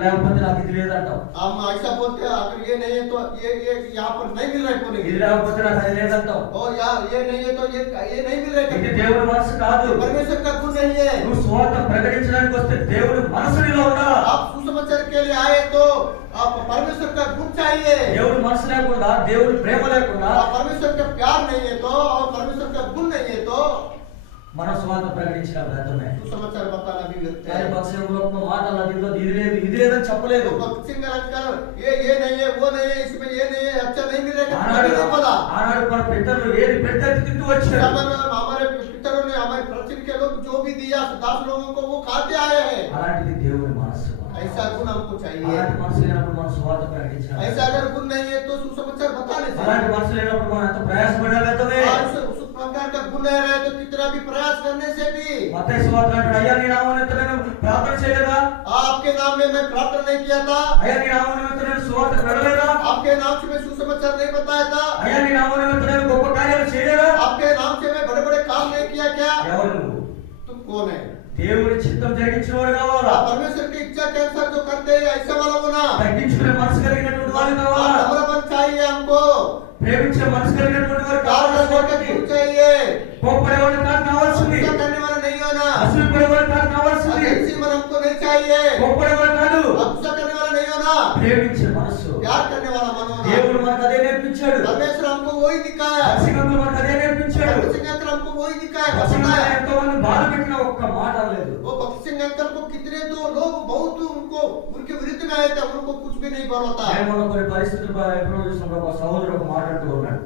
లేకపోతే నాకు ఇది లేదంటావు. हम ऐसा बोलते हैं अगर ये नहीं है तो ये यहाँ पर नहीं मिल रहा है बोलेंगे। ఇది లేకపోతే నాకు అది లేదంటావు. और यार ये नहीं है तो ये नहीं मिल रहा ఇది है। దేవుడి మనసు కాదు. परमेश्वर का गुण नहीं है। నువ్వు సువార్త ప్రకటించడానికి వస్తే దేవుడి మనసు నీలో ఉండాలి. आप सुसमाचार के लिए आए तो आप परमेश्वर का गुण चाहिए। దేవుడి మనసు లేకుండా, దేవుడి ప్రేమ లేకుండా, परमेश्वर का प्यार नहीं है तो और परमेश्वर का गुण नहीं है तो మన సువార్త ప్రకటించిన వ్యర్థమే. सुसमाचार बताना भी व्यर्थ है। కానీ పక్షంలో మాటలు అదిలో ఇది లేదు ఇది లేదని చెప్పలేదు. ये नहीं है वो नहीं है इसमें ये नहीं है अच्छा नहीं मिलेगा नहीं बोला। ఆనాడు మన పితరులు ఏది పెడితే తింటూ వచ్చారు. हमारे पितरों ने हमारे प्राचीन के लोग जो भी दिया 10 लोगों को वो खाते आए हैं। అలాంటిది దేవుడి మనసు. ऐसा गुण हमको चाहिए। అలాంటి మనసు లేనప్పుడు మన సువార్త ప్రకటించాలి. ऐसा अगर गुण नहीं है तो सुसमाचार बताने से అలాంటి మనసు లేనప్పుడు మనం ఎంత ప్రయాసపడాలి వ్యర్థమే. उस प्रकार का गुण नहीं रहे तो कितना भी प्रयास करने से भी మత్తయి సువార్త అంటాడు, అయ్యా నీ నామమున నేను ప్రార్థన చేయలేదా? आपके नाम में मैं प्रार्थना नहीं किया था। అయ్యా నీ నామమున నేను సువార్త వెళ్ళలేదా? आपके नाम से मैं सुसमाचार नहीं बताया था। అయ్యా నీ నామమున నేను గొప్ప కార్యాలు చేయలేదా? आपके नाम से मैं बड़े बड़े काम नहीं किया क्या? ఎవరు నువ్వు? तुम कौन है? దేవుడి చిత్తం జరిగించేవాడు కావాలా? परमेश्वर की इच्छा के अनुसार जो करते हैं ऐसा वाला होना। తగ్గించుకునే మనసు కలిగినటువంటి వాళ్ళు కావాలా? नम्रपन चाहिए हमको। ప్రేమించే మనసు కలిగినటువంటి వారు कारण కావాలి. चाहिए। కోపపడేవాడు కాదు కావాల్సింది. गुस्सा करने वाला नहीं होना। అసలు పడేవాడు కాదు కావాల్సింది. ऐसी मन हमको नहीं चाहिए। కోపపడేవాడు కాదు. गुस्सा करने वाला नहीं होना। ప్రేమించే మనసు. प्यार करने वाला मन होना। దేవుడు మనకు అదే నేర్పించాడు. परमेश्वर हमको वही दिखाया। పరమశివుడు మనకు అదే నేర్పించాడు. भक्ति अंकल हमको वही दिखाया। పరమశివుడు ఎంతో మంది బాధ పెట్టిన ఒక్క మాట లేదు. वो भक्ति अंकल को कितने तो लोग बहुत उनको उनके विरुद्ध में आए थे उनको कुछ भी नहीं बोलता। నేను మన కొన్ని పరిస్థితులు ఎప్పుడో చూసినప్పుడు ఒక సహోదరుడు ఒక మాట అంటూ ఉన్నాడు.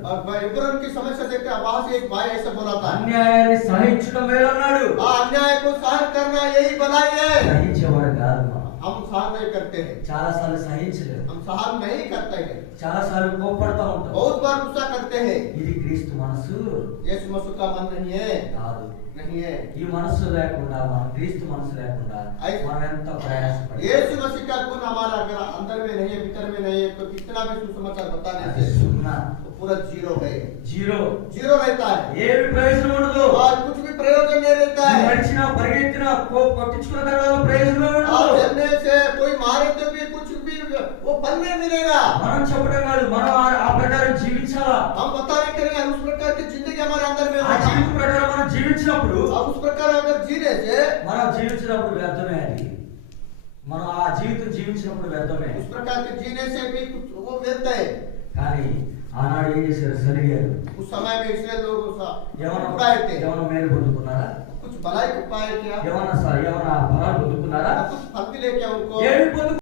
इब्राहिम की समस्या देखते वहां से एक भाई ऐसा बोला था, అన్యాయాన్ని సహించడం మేలన్నాడు. अन्याय को सहन करना यही भलाई है। సహించేవాడు కాదు మనం. हम सहन नहीं करते हैं। చాలా సార్లు సహించలేదు. हम सहन नहीं करते हैं। చాలా సార్లు కోపడతా ఉంటాం. बहुत बार गुस्सा करते हैं। ఇది క్రీస్తు మనసు यीशु मसीह का मन नहीं है। కాదు. नहीं है। ఈ మనసు లేకుండా, మన క్రీస్తు మనసు లేకుండా మనం ఎంత ప్రయాసపడాలి. यीशु मसीह का गुण हमारा अगर अंदर में नहीं है, भीतर में नहीं है तो कितना भी सुसमाचार बताने అది से సున్నా, पूरा जीरो है। జీరో, जीरो रहता है। ఏమి ప్రయోజనం ఉండదు. और कुछ भी प्रयोजन नहीं रहता है। నడిచినా పరిగెత్తినా కొట్టించుకున్న తర్వాత ప్రయోజనం और ఉండదు. चलने से कोई मारे तो भी कुछ भी वो फल नहीं मिलेगा। మనం చెప్పడం కాదు, మనం ఆ ప్రకారం జీవించాలా. हम बताने करेंगे उस प्रकार की जिंदगी हमारे अंदर में ఆ होगा। జీవిత ప్రకారం మనం జీవించినప్పుడు, अब उस प्रकार अगर जीने से మనం జీవించినప్పుడు వ్యర్థమే అది. మనం ఆ జీవితం జీవించినప్పుడు వ్యర్థమే. उस प्रकार के जीने से भी कुछ वो व्यर्थ है। కానీ ఆనాడు ఏం చేశారు? సరిగారు. उस समय में इसलिए लोग ఏమన్నా उपाय थे। ఏమన్నా మేలు పొందుకున్నారా? कुछ भलाई उपाय किया, ఏమన్నా ఫలాలు పొందుకున్నారా? कुछ फल भी लेके उनको ఏమి పొందుకున్నారు?